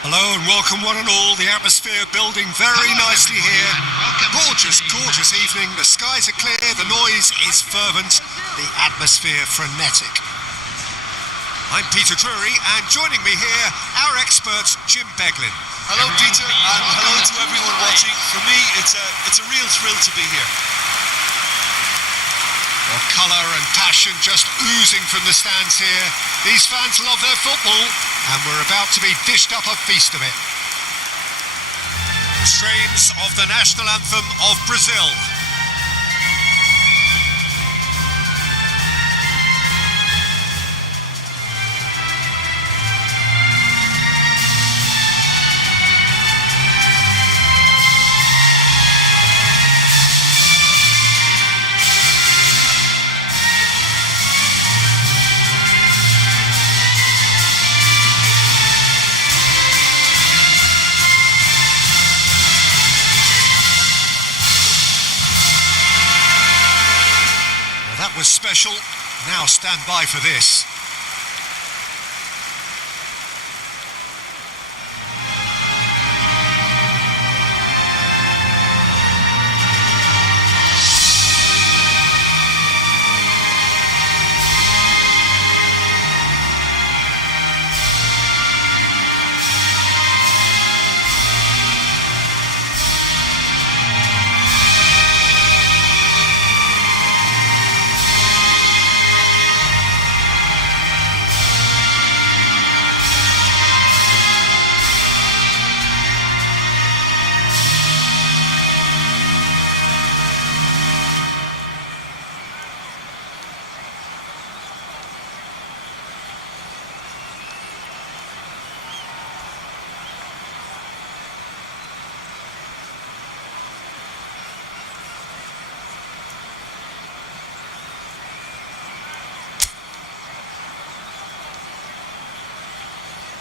Hello and welcome one and all. The atmosphere building very nicely here. Gorgeous, gorgeous evening. The skies are clear, the noise is fervent, the atmosphere frenetic. I'm Peter Drury, and joining me here, our expert Jim Beglin. Hello Peter, and hello to everyone watching. For me, it's a real thrill to be here. Well, colour and passion just oozing from the stands here. These fans love their football, and we're about to be dished up a feast of it. The strains of the national anthem of Brazil. That was special. Now stand by for this.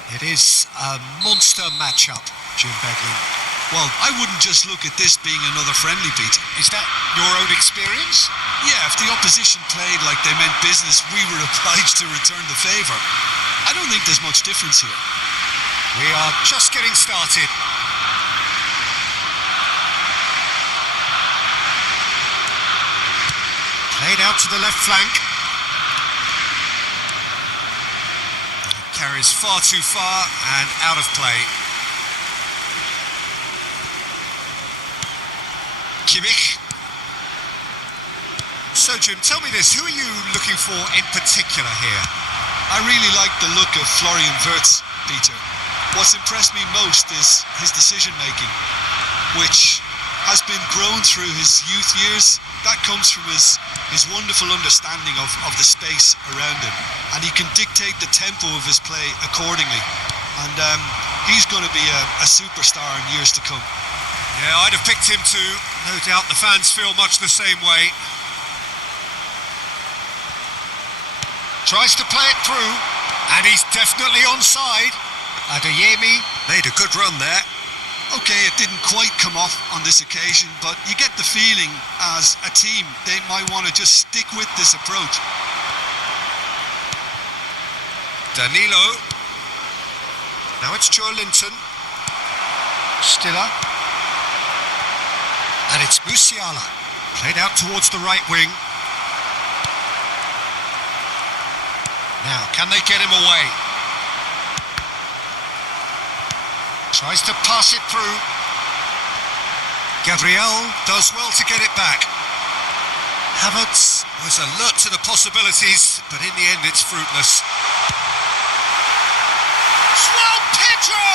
It is a monster matchup, Jim Beglin. Well, I wouldn't just look at this being another friendly, Peter. Is that your own experience? Yeah, if the opposition played like they meant business, we were obliged to return the favour. I don't think there's much difference here. We are just getting started. Played out to the left flank. Carries far too far and out of play. Kimmich. So Jim, tell me this, who are you looking for in particular here? I really like the look of Florian Wirtz, Peter. What's impressed me most is his decision making, which has been grown through his youth years. That comes from his wonderful understanding of the space around him, and he can dictate the tempo of his play accordingly, and he's going to be a superstar in years to come. Yeah, I'd have picked him too. No doubt the fans feel much the same way. Tries to play it through, and he's definitely onside. Adeyemi made a good run there. Okay, it didn't quite come off on this occasion, but you get the feeling as a team they might want to just stick with this approach. Danilo. Now it's Joelinton. Stiller. And it's Musiala. Played out towards the right wing. Now, can they get him away? Tries to pass it through. Gabriel does well to get it back. Havertz was alert to the possibilities, but in the end it's fruitless. João Pedro!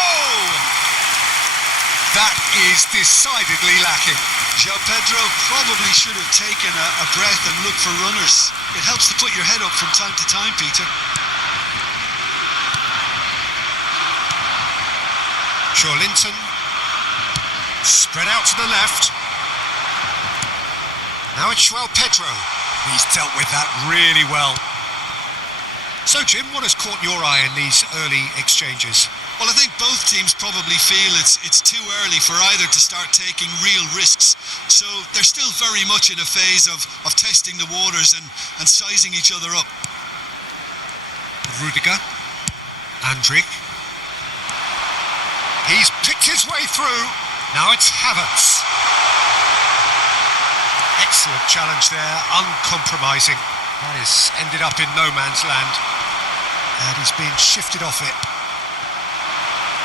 That is decidedly lacking. João Pedro probably should have taken a breath and looked for runners. It helps to put your head up from time to time, Peter. Joelinton, spread out to the left. Now it's João Pedro. He's dealt with that really well. So Jim, what has caught your eye in these early exchanges? Well, I think both teams probably feel it's too early for either to start taking real risks. So they're still very much in a phase of testing the waters and sizing each other up. Rüdiger, Andrik. He's picked his way through. Now it's Havertz. Excellent challenge there, uncompromising. That has ended up in no man's land. And he's been shifted off it.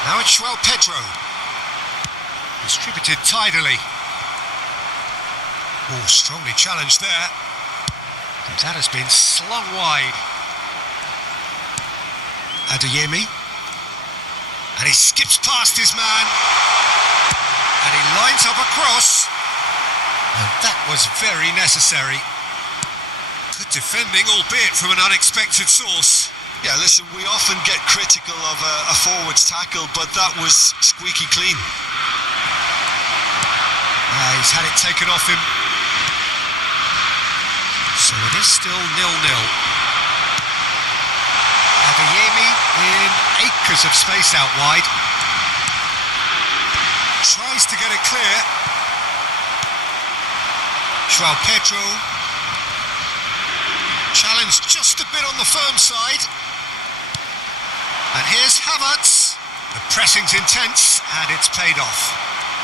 Now it's João Pedro. Distributed tidily. Oh, strongly challenged there. And that has been slung wide. Adeyemi. And he skips past his man. And he lines up a cross. And that was very necessary. Good defending, albeit from an unexpected source. Yeah, listen, we often get critical of a forward's tackle, but that was squeaky clean. He's had it taken off him. So it is still 0-0. Adeyemi in acres of space out wide. Tries to get it clear. João Pedro. Challenged just a bit on the firm side. And here's Havertz. The pressing's intense and it's paid off.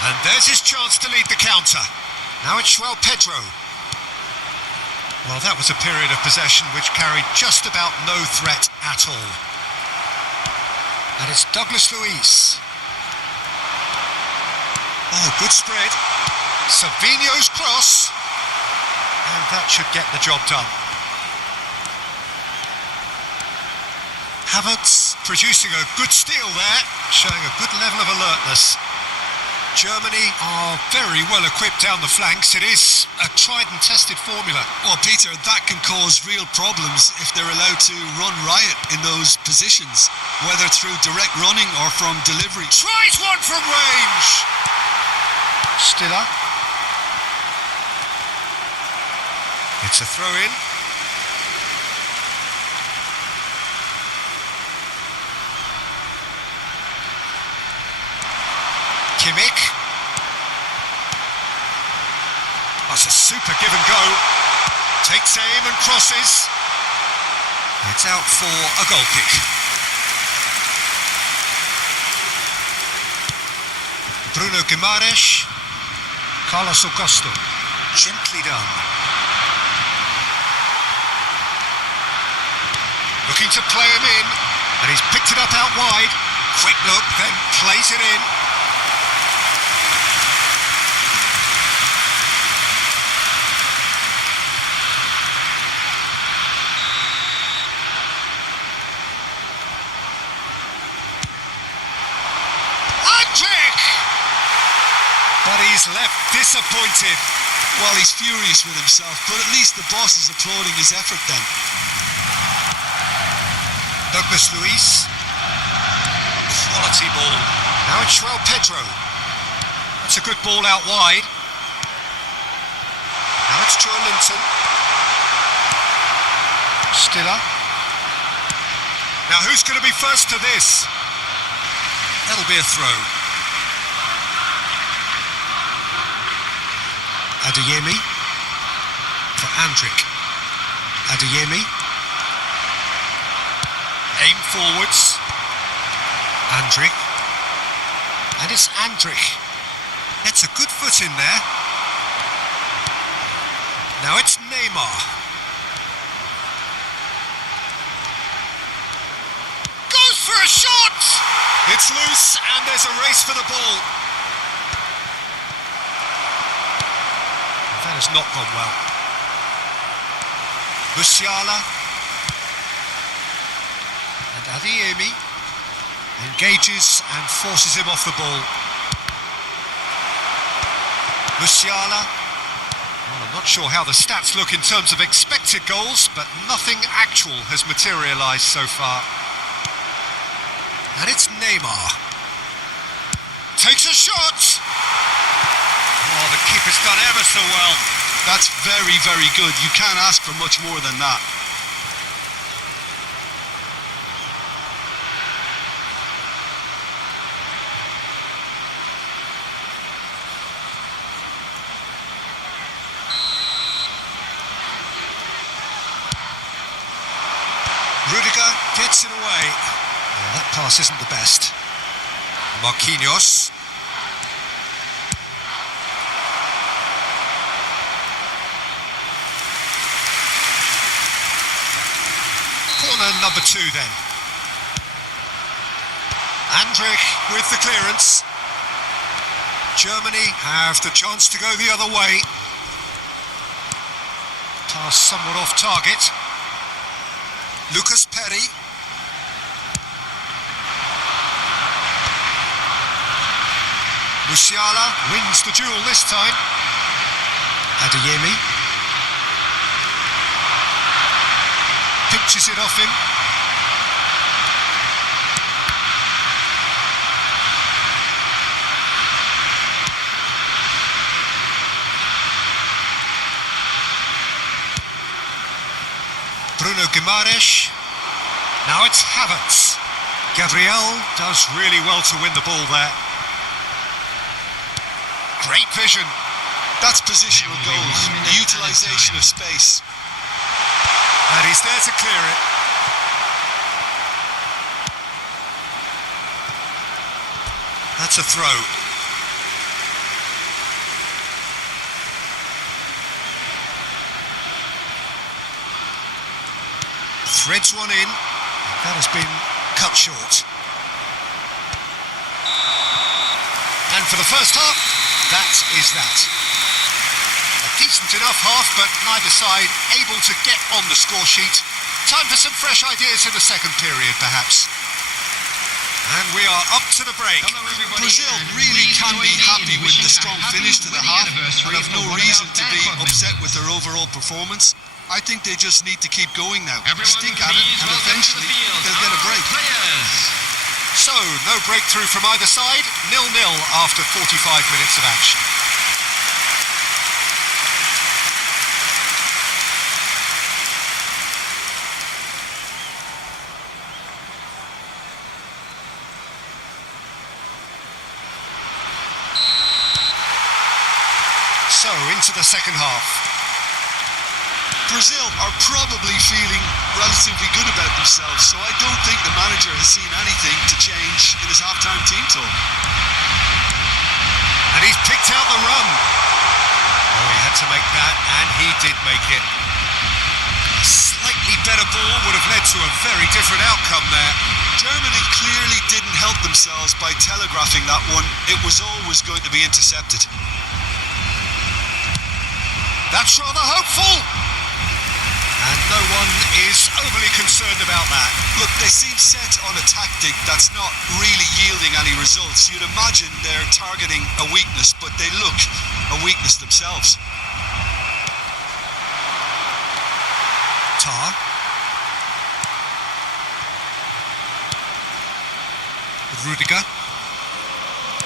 And there's his chance to lead the counter. Now it's João Pedro. Well, that was a period of possession which carried just about no threat at all. And it's Douglas Luiz. Oh, good spread. Savinho's cross. And that should get the job done. Havertz producing a good steal there, showing a good level of alertness. Germany are very well equipped down the flanks. It is a tried and tested formula. Well, Peter, that can cause real problems if they're allowed to run riot in those positions, whether through direct running or from delivery. Tries one from range. Stiller. It's a throw-in. Kimmich. That's a super give and go. Takes aim and crosses. It's out for a goal kick. Bruno Guimarães. Carlos Augusto. Gently done. Looking to play him in. And he's picked it up out wide. Quick look, then plays it in. But he's left disappointed. Well, he's furious with himself, but at least the boss is applauding his effort then. Douglas Luiz. Quality ball. Now it's João Pedro. That's a good ball out wide. Now it's Joelinton. Stiller. Now who's going to be first to this? That'll be a throw. Adeyemi for Andrick. Adeyemi. Aim forwards. Andrick. And it's Andrick. Gets a good foot in there. Now it's Neymar. Goes for a shot! It's loose and there's a race for the ball. That has not gone well. Musiala. And Adeyemi engages and forces him off the ball. Musiala. Well, I'm not sure how the stats look in terms of expected goals, but nothing actual has materialised so far. And it's Neymar. Takes a shot! Oh, the keeper's done ever so well. That's very, very good. You can't ask for much more than that. Rüdiger gets it away. Well, that pass isn't the best. Marquinhos. Corner number 2 then. Andrich with the clearance. Germany have the chance to go the other way. Pass somewhat off target. Lucas Perry. Musiala wins the duel this time. Adeyemi pinches it off him. Bruno Guimarães. Now it's Havertz. Gabriel does really well to win the ball there. Great vision. That's positional goals, the utilisation of space. And he's there to clear it. That's a throw. Threads one in. That has been cut short. And for the first half, that is that. A decent enough half, but neither side able to get on the score sheet. Time for some fresh ideas in the second period, perhaps. And we are up to the break. Brazil really can be happy with the strong finish to the half and have no reason to be upset with their overall performance. I think they just need to keep going now. Stick at it and eventually they'll get a break. So, no breakthrough from either side, 0-0 after 45 minutes of action. So, into the second half. Brazil are probably feeling relatively good about themselves, so I don't think the manager has seen anything to change in his half-time team talk. And he's picked out the run. Oh, he had to make that, and he did make it. A slightly better ball would have led to a very different outcome there. Germany clearly didn't help themselves by telegraphing that one. It was always going to be intercepted. That's rather hopeful. And no one is overly concerned about that. Look, they seem set on a tactic that's not really yielding any results. You'd imagine they're targeting a weakness, but they look a weakness themselves. Tar. Rüdiger.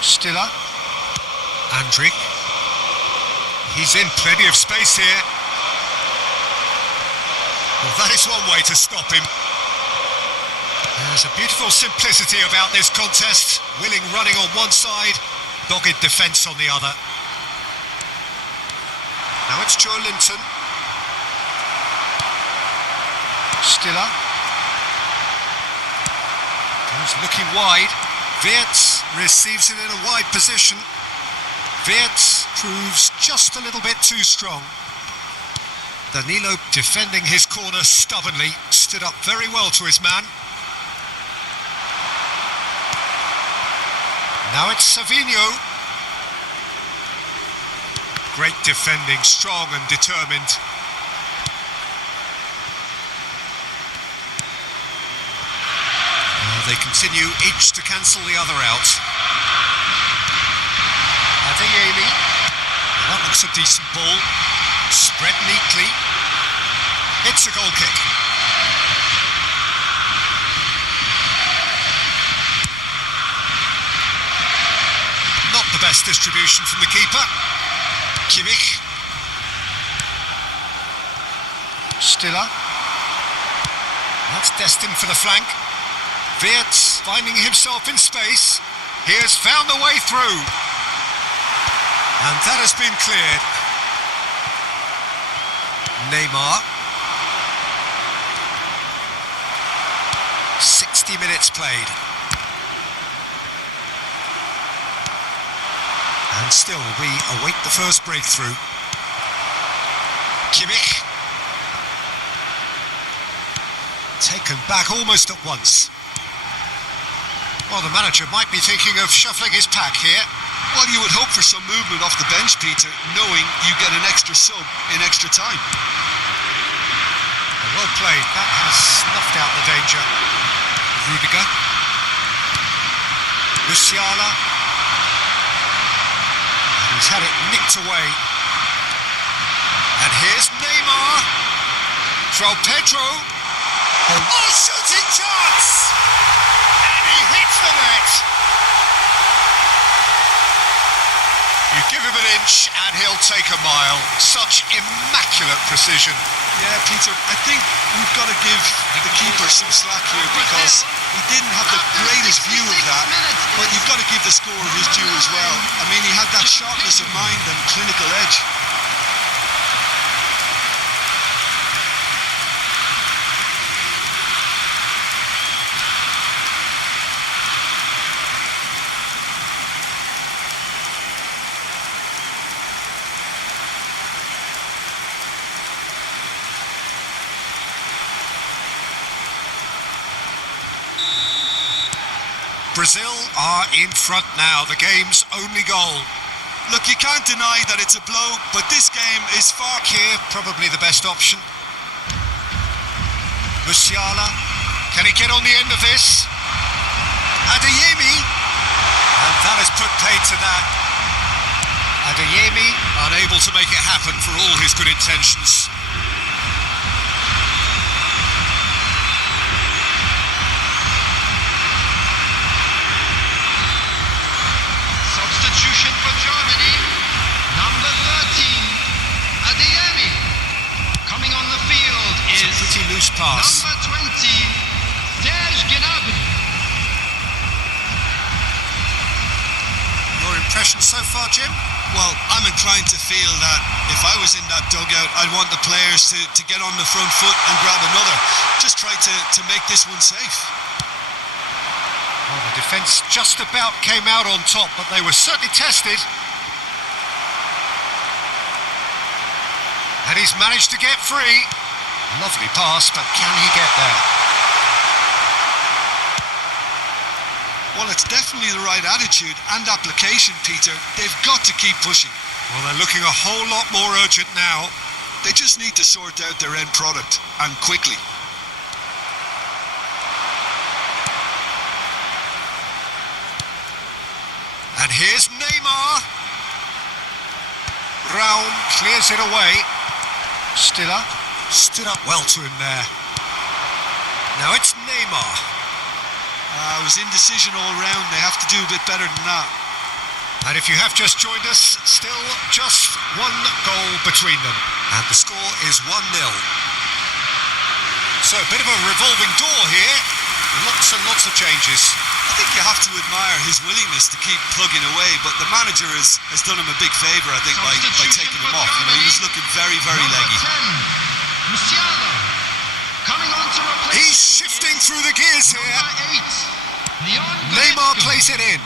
Stiller. Andrich. He's in plenty of space here. Well, that is one way to stop him. There's a beautiful simplicity about this contest. Willing running on one side, dogged defence on the other. Now it's Joe Linton. Stiller. Goes looking wide. Wirtz receives it in a wide position. Wirtz proves just a little bit too strong. Danilo defending his corner stubbornly, stood up very well to his man. Now it's Savinho. Great defending, strong and determined. They continue each to cancel the other out. Adeyemi. That looks a decent ball. Spread neatly. It's a goal kick. Not the best distribution from the keeper. Kimmich. Stiller. That's destined for the flank. Wirtz finding himself in space. He has found a way through. And that has been cleared. Neymar. 60 minutes played. And still, we await the first breakthrough. Kimmich. Taken back almost at once. Well, the manager might be thinking of shuffling his pack here. Well, you would hope for some movement off the bench, Peter, knowing you get an extra sub in extra time. Well played. That has snuffed out the danger. Rüdiger. Musiala. He's had it nicked away. And here's Neymar. João Pedro. Oh, shooting chance! And he hits the net. You give him an inch and he'll take a mile. Such immaculate precision. Yeah, Peter, I think we've got to give the keeper some slack here because he didn't have the greatest view of that, but you've got to give the scorer his due as well. I mean, he had that sharpness of mind and clinical edge. Brazil are in front now, the game's only goal. Look, you can't deny that it's a blow, but this game is far... Here, probably the best option. Musiala, can he get on the end of this? Adeyemi, and that has put paid to that. Adeyemi, unable to make it happen for all his good intentions. Substitution for Germany, number 13, Adeyemi. Coming on the field It's is a pretty loose pass. number 20, Germnay. Your impression so far, Jim? Well, I'm inclined to feel that if I was in that dugout, I'd want the players to get on the front foot and grab another. Just try to make this one safe. Well, the defence just about came out on top, but they were certainly tested. And he's managed to get free. Lovely pass, but can he get there? Well, it's definitely the right attitude and application, Peter. They've got to keep pushing. Well, they're looking a whole lot more urgent now. They just need to sort out their end product, and quickly. And here's Neymar. Raum clears it away. Stiller stood up well to him there. Now it's Neymar. It was indecision all round. They have to do a bit better than that. And if you have just joined us, still just one goal between them. And the score is 1-0. So a bit of a revolving door here. Lots and lots of changes. I think you have to admire his willingness to keep plugging away, but the manager has done him a big favour, I think, by taking him off. You know, he was looking very, very leggy. Musiala. Coming on to replace. He's shifting through the gears here. Number 8, Neymar plays it in.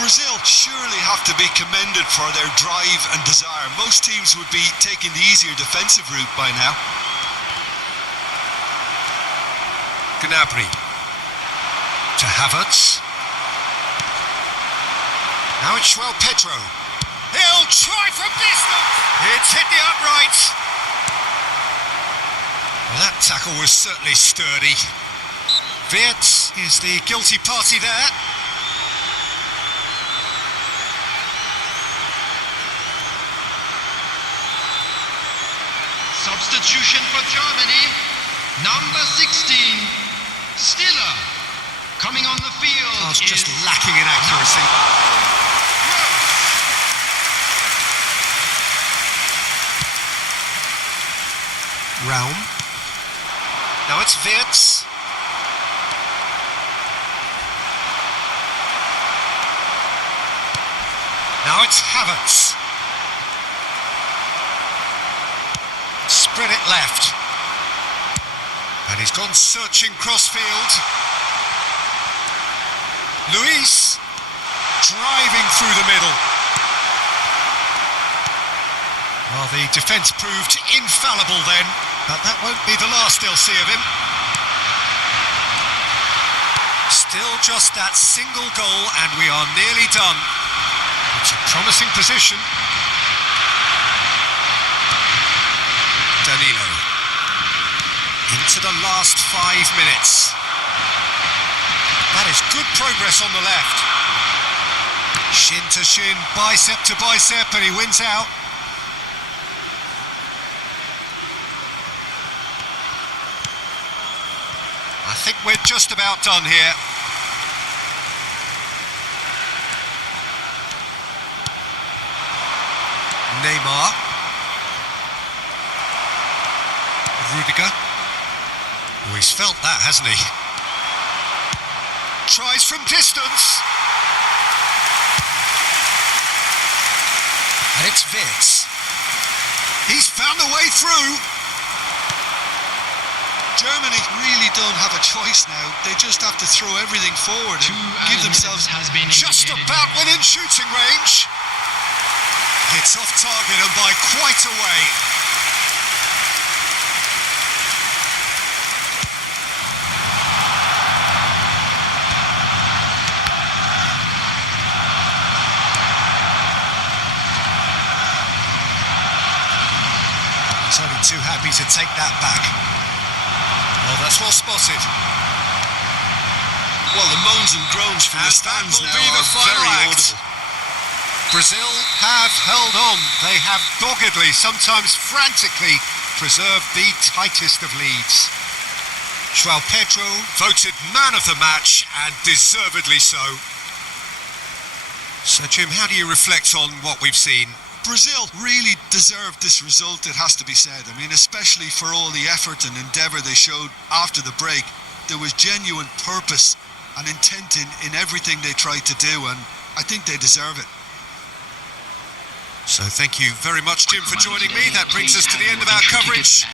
Brazil surely have to be commended for their drive and desire. Most teams would be taking the easier defensive route by now. Gnabry to Havertz. Now it's João Pedro. He'll try from distance. It's hit the upright. Well, that tackle was certainly sturdy. Wirtz is the guilty party there. Substitution for Germany, number 16, Stiller. Coming on the field. Oh, it's just lacking in accuracy. Raum. Now it's Wirtz. Now it's Havertz. Spread it left. And he's gone searching crossfield. Luis driving through the middle. Well, the defence proved infallible then, but that won't be the last they'll see of him. Still just that single goal and we are nearly done. It's a promising position. Danilo. Into the last 5 minutes. That is good progress on the left. Shin to shin, bicep to bicep, and he wins out. I think we're just about done here. Neymar. Rüdiger. Oh, he's felt that, hasn't he? Tries from distance. And it's Wirtz. He's found a way through. Germany really don't have a choice now. They just have to throw everything forward and give themselves just about within shooting range. It's off target and by quite a way. He's only too happy to take that back. Oh, that's well spotted. Well, the moans and groans from the stands now are very audible. Brazil have held on. They have doggedly, sometimes frantically, preserved the tightest of leads. João Pedro voted man of the match, and deservedly so. So, Jim, how do you reflect on what we've seen? Brazil really deserved this result, it has to be said. I mean, especially for all the effort and endeavour they showed after the break. There was genuine purpose and intent in everything they tried to do, and I think they deserve it. So thank you very much, Jim, for joining me. That brings us to the end of our coverage.